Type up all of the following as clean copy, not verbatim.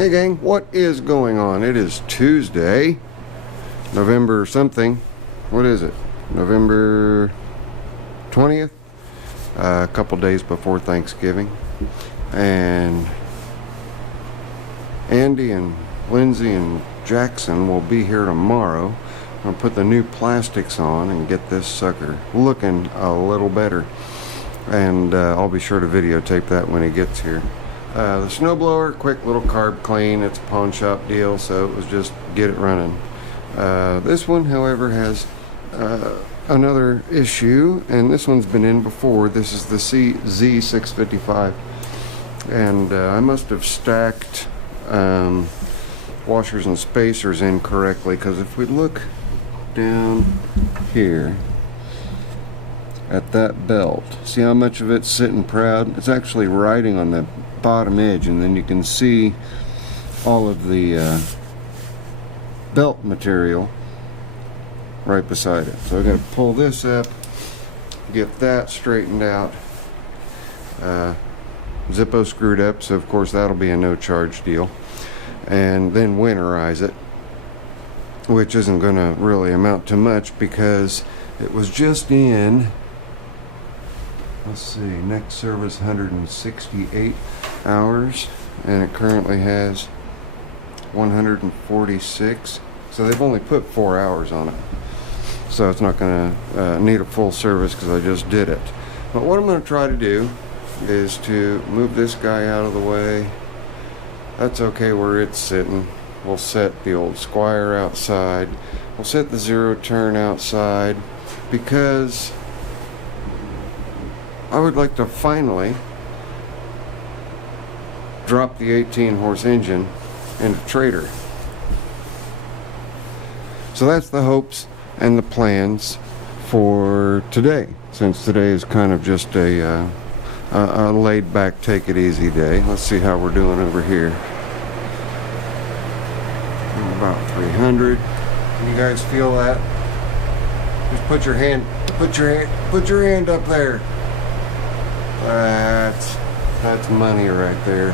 Hey gang, what is going on? It is Tuesday, November something. What is it? November 20th? A couple days before Thanksgiving. And Andy and Lindsay and Jackson will be here tomorrow. I'm going to put the new plastics on and get this sucker looking a little better. And I'll be sure to videotape that when he gets here. The snowblower, quick little carb clean. It's a pawn shop deal, so it was just get it running. This one, however, has another issue, and this one's been in before. This is the Z655, and I must have stacked washers and spacers incorrectly, because if we look down here at that belt, see how much of it's sitting proud? It's actually riding on the bottom edge, and then you can see all of the belt material right beside it. So I'm going to pull this up, get that straightened out. Zippo screwed up, so of course that'll be a no charge deal, and then winterize it, which isn't going to really amount to much because it was just in, let's see, next service 168 hours, and it currently has 146, so they've only put 4 hours on it, so it's not going to need a full service because I just did it. But what I'm going to try to do is to move this guy out of the way. That's okay where it's sitting. We'll set the old Squire outside. We'll set the zero turn outside, because I would like to finally drop the 18 horse engine into Traitor. So that's the hopes and the plans for today, since today is kind of just a laid back, take it easy day. Let's see how we're doing over here. About 300. Can you guys feel that? Just put your hand up there. That's money right there.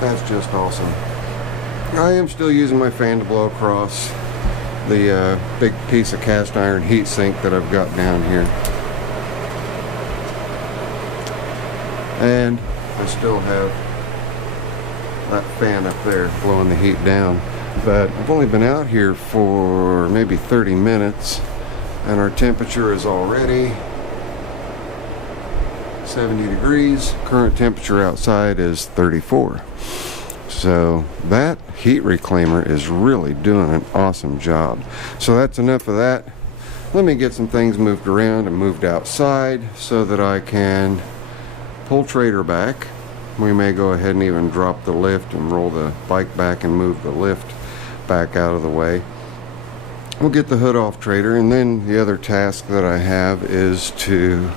That's just awesome. I am still using my fan to blow across the big piece of cast iron heat sink that I've got down here. And I still have that fan up there blowing the heat down. But I've only been out here for maybe 30 minutes, and our temperature is already 70 degrees. Current temperature outside is 34. So that heat reclaimer is really doing an awesome job. So that's enough of that. Let me get some things moved around and moved outside so that I can pull Traitor back. We may go ahead and even drop the lift and roll the bike back and move the lift back out of the way. We'll get the hood off Traitor, and then the other task that I have is to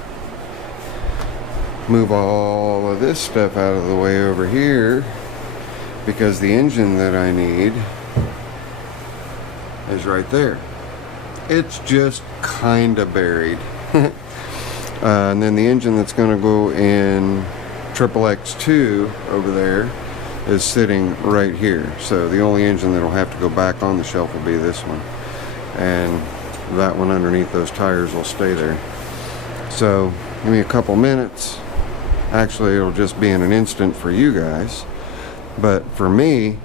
move all of this stuff out of the way over here, because the engine that I need is right there. It's just kind of buried. And then the engine that's going to go in XXX2 over there is sitting right here. So the only engine that'll have to go back on the shelf will be this one, and that one underneath those tires will stay there. So give me a couple minutes. Actually, it'll just be in an instant for you guys, but for me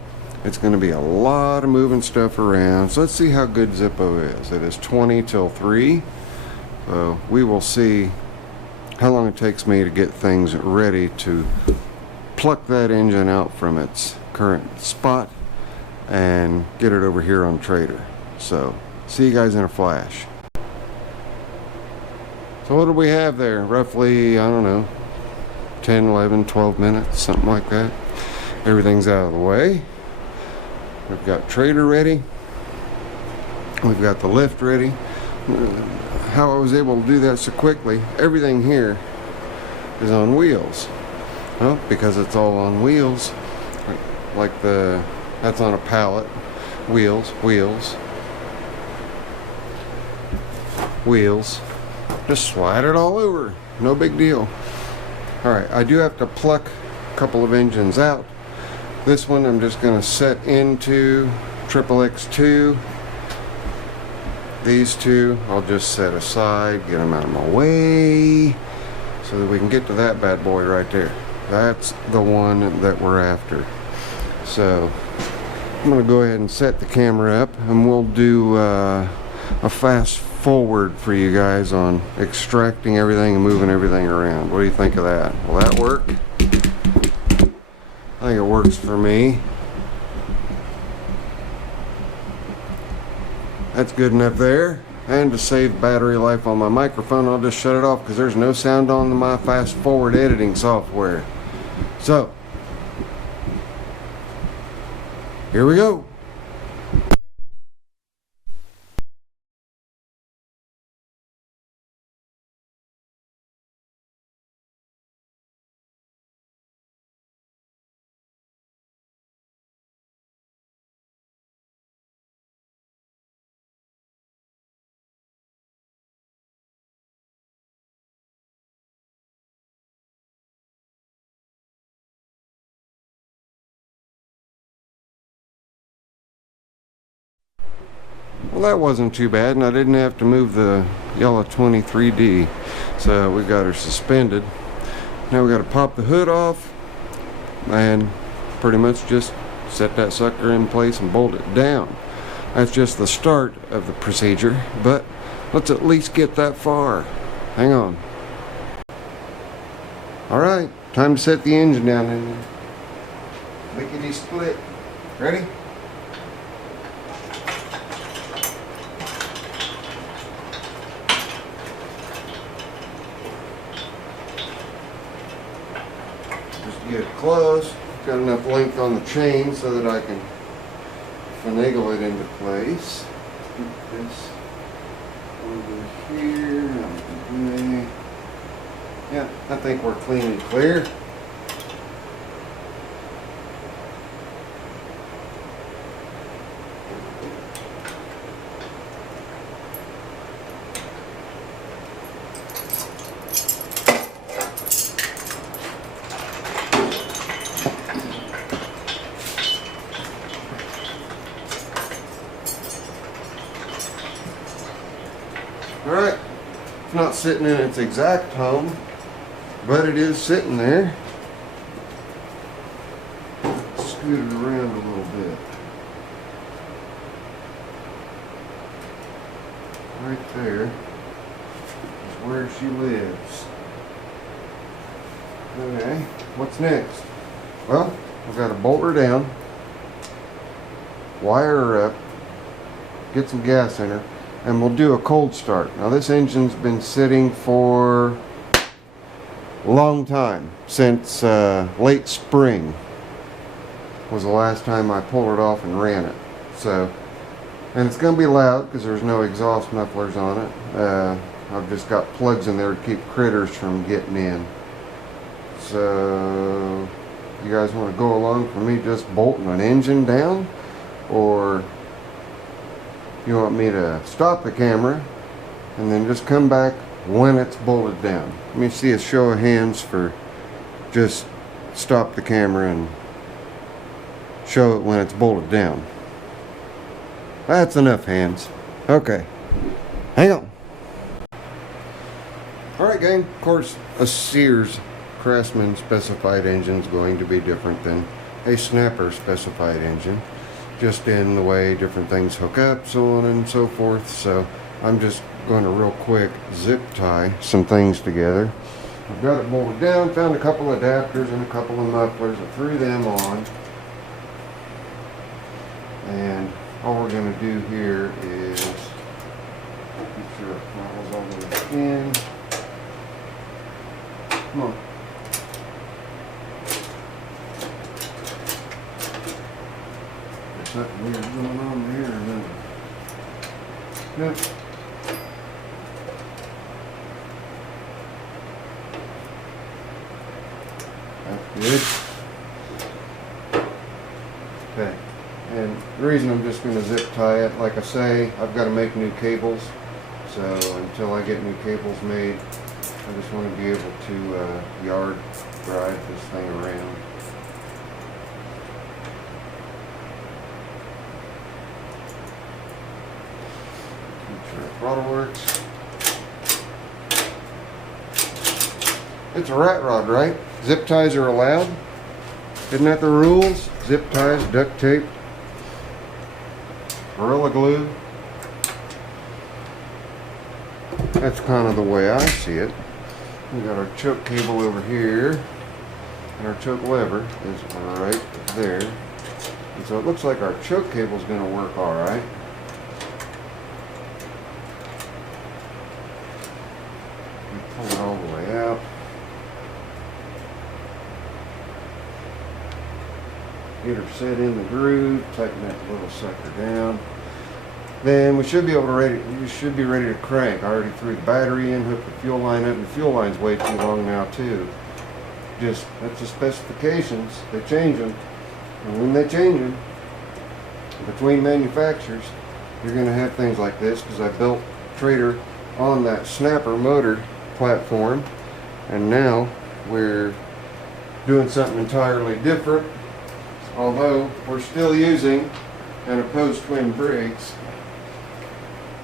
it's going to be a lot of moving stuff around. So let's see how good Zippo is. It is 20 till 3, so we will see how long it takes me to get things ready to pluck that engine out from its current spot and get it over here on Traitor. So see you guys in a flash. So what do we have there? Roughly, I don't know, 10, 11, 12 minutes, something like that. Everything's out of the way. We've got Traitor ready. We've got the lift ready. How I was able to do that so quickly, everything here is on wheels. Well, because it's all on wheels, like that's on a pallet. Wheels. Just slide it all over. No big deal. Alright, I do have to pluck a couple of engines out This one I'm just going to set into XXX2. These two I'll just set aside, get them out of my way, so that we can get to that bad boy right there. That's the one that we're after. So I'm going to go ahead and set the camera up, and we'll do a fast forward for you guys on extracting everything and moving everything around. What do you think of that? Will that work? I think it works for me. That's good enough there. And to save battery life on my microphone, I'll just shut it off because there's no sound on my fast forward editing software. So, here we go. Well, that wasn't too bad, and I didn't have to move the yellow 23D. So we got her suspended. Now we got to pop the hood off and pretty much just set that sucker in place and bolt it down. That's just the start of the procedure, but let's at least get that far. Hang on. Alright, time to set the engine down in there. Lickety split. Ready? Get it close. Got enough length on the chain so that I can finagle it into place. Keep this over here. Okay. Yeah, I think we're clean and clear. Alright, it's not sitting in its exact home, but it is sitting there. Scoot it around a little bit. Right there is where she lives. Okay, what's next? Well, I've got to bolt her down, wire her up, get some gas in her, and we'll do a cold start. Now this engine's been sitting for a long time, since late spring was the last time I pulled it off and ran it. So, and it's going to be loud because there's no exhaust mufflers on it. I've just got plugs in there to keep critters from getting in. So, you guys want to go along for me just bolting an engine down, or you want me to stop the camera and then just come back when it's bolted down? Let me see a show of hands for just stop the camera and show it when it's bolted down. That's enough hands. Okay, hang on. Alright gang, of course a Sears Craftsman specified engine is going to be different than a Snapper specified engine, just in the way different things hook up, so on and so forth. So I'm just going to real quick zip tie some things together. I've got it bolted down, found a couple adapters and a couple of mufflers. I threw them on, and all we're going to do here is make sure it follows all the way in. Come on. There's something weird going on here, isn't it? Yep. That's good. Okay. And the reason I'm just going to zip tie it, like I say, I've got to make new cables. So until I get new cables made, I just want to be able to yard drive this thing around. Throttle works. It's a rat rod, right? Zip ties are allowed. Isn't that the rules? Zip ties, duct tape, Gorilla Glue. That's kind of the way I see it. We got our choke cable over here, and our choke lever is right there. And so it looks like our choke cable is going to work all right. We pull it all the way out. Get her set in the groove, tighten that little sucker down. Then we should be ready to crank. I already threw the battery in, hooked the fuel line up, and the fuel line's way too long now too. Just, that's the specifications. They change them. And when they change them, between manufacturers, you're going to have things like this, because I built Traitor on that snapper motor platform, and now we're doing something entirely different, although we're still using an opposed twin brakes.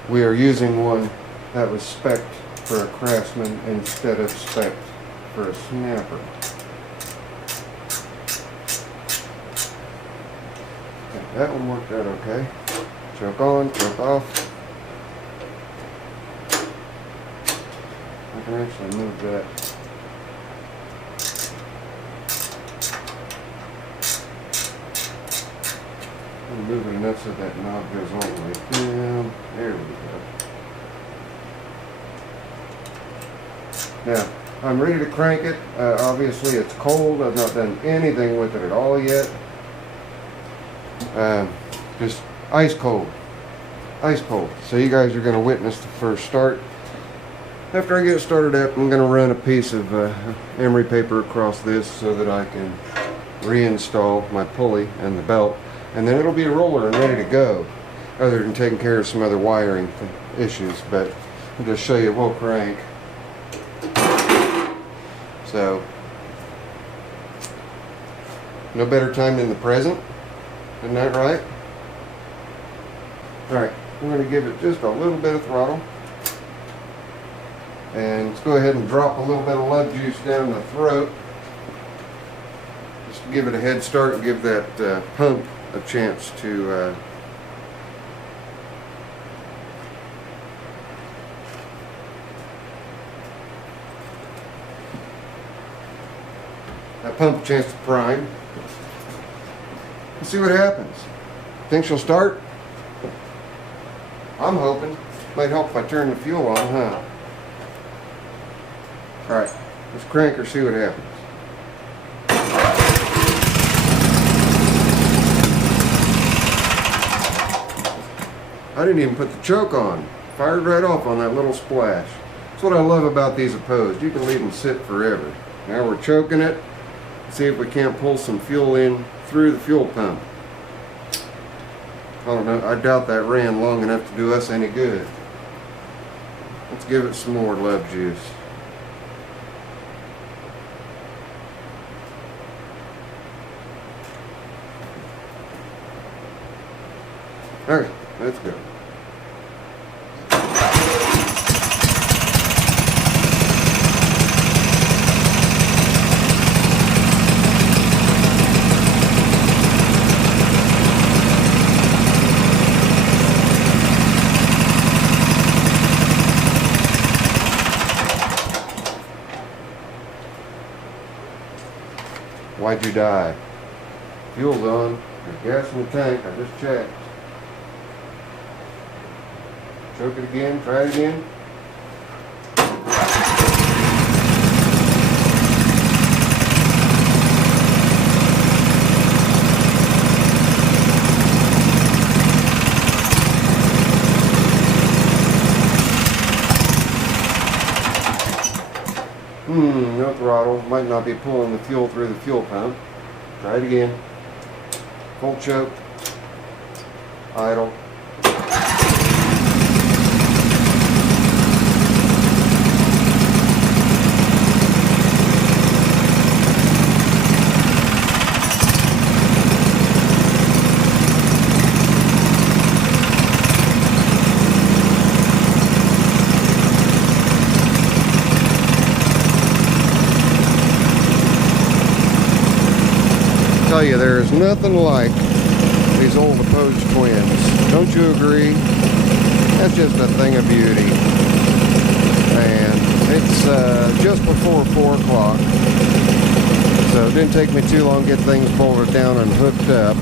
We are using one that was spec'd for a Craftsman instead of spec'd for a snapper. Okay, that one worked out okay. Choke on, choke off. I can actually move that. I'm moving enough so that knob goes all the way down. There we go. Now, I'm ready to crank it. Obviously it's cold. I've not done anything with it at all yet. Just ice cold. Ice cold. So you guys are going to witness the first start. After I get started up, I'm going to run a piece of emery paper across this so that I can reinstall my pulley and the belt. And then it'll be a roller and ready to go, other than taking care of some other wiring issues. But I'll just show you, we'll crank. So, no better time than the present. Isn't that right? Alright, I'm going to give it just a little bit of throttle. And let's go ahead and drop a little bit of love juice down the throat. Just to give it a head start and give that pump a chance to prime. Let's see what happens. Think she'll start? I'm hoping. Might help if I turn the fuel on, huh? Alright, let's crank her, see what happens. I didn't even put the choke on. Fired right off on that little splash. That's what I love about these opposed. You can leave them sit forever. Now we're choking it. See if we can't pull some fuel in through the fuel pump. I don't know. I doubt that ran long enough to do us any good. Let's give it some more love juice. Alright, let's go. Why'd you die? Fuel's on. There's gas in the tank. I just checked. Choke it again. Try it again. No throttle. Might not be pulling the fuel through the fuel pump. Try it again. Full choke. Idle. tell you, there is nothing like these old opposed twins. Don't you agree? That's just a thing of beauty. And it's just before 4 o'clock. So it didn't take me too long to get things bolted down and hooked up.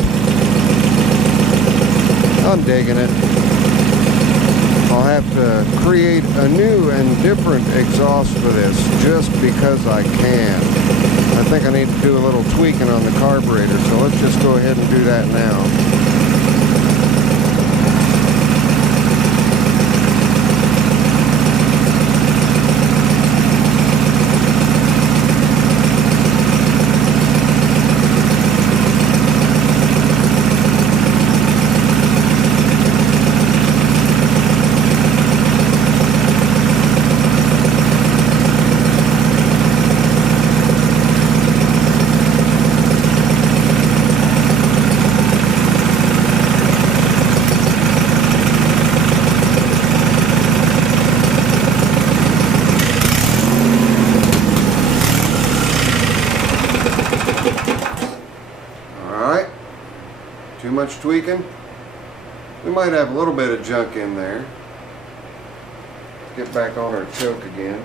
I'm digging it. I'll have to create a new and different exhaust for this just because I can. I think I need to do a little tweaking on the carburetor, so let's just go ahead and do that now. Too much tweaking. We might have a little bit of junk in there. Let's get back on our choke again.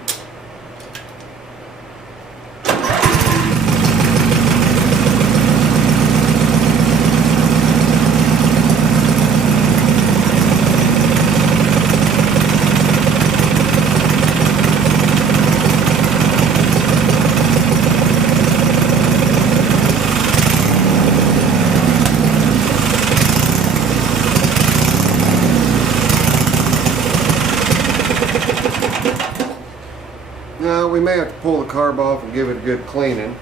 Now we may have to pull the carb off and give it a good cleaning.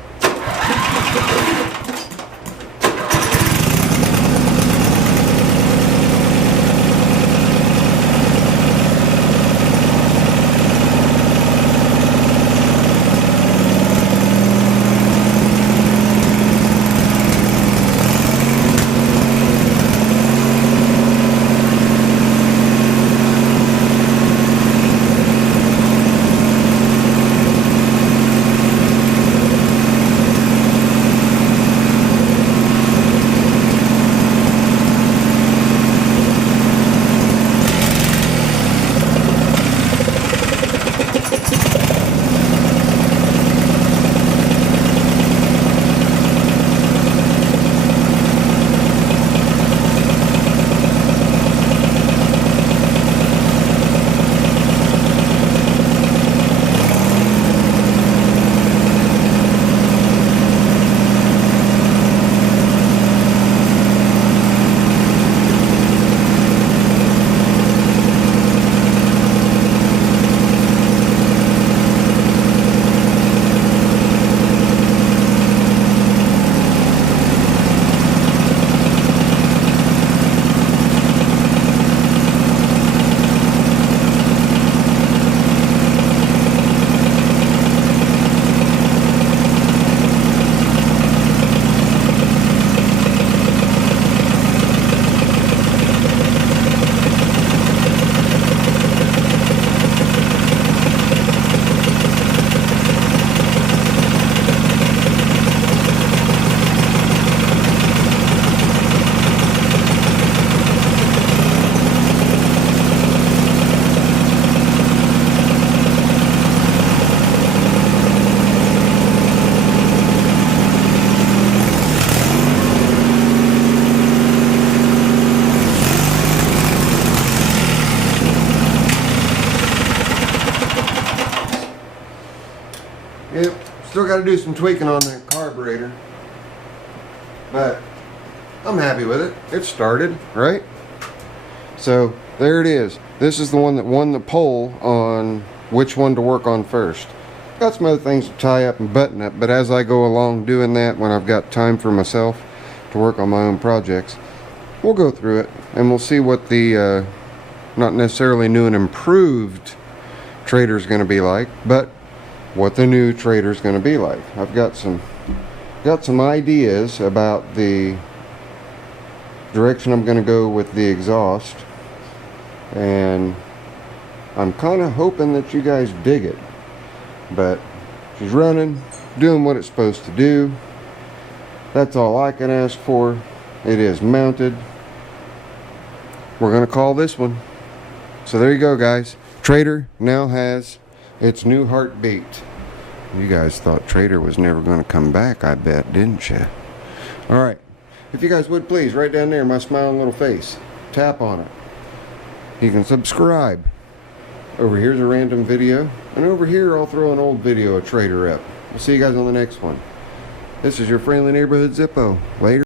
Yep, still got to do some tweaking on that carburetor, but I'm happy with it. It started, right? So there it is. This is the one that won the poll on which one to work on first. Got some other things to tie up and button up, but as I go along doing that, when I've got time for myself to work on my own projects, we'll go through it and we'll see what the not necessarily new and improved Traitor is going to be like, but what the new Traitor is going to be like. I've got some ideas about the direction I'm going to go with the exhaust, and I'm kind of hoping that you guys dig it. But she's running, doing what it's supposed to do. That's all I can ask for. It is mounted. We're going to call this one. So there you go, guys. Traitor now has its new heartbeat. You guys thought Traitor was never going to come back, I bet, didn't you? Alright. If you guys would please, right down there, my smiling little face, tap on it. You can subscribe. Over here's a random video. And over here, I'll throw an old video of Traitor up. We'll see you guys on the next one. This is your friendly neighborhood Zippo. Later.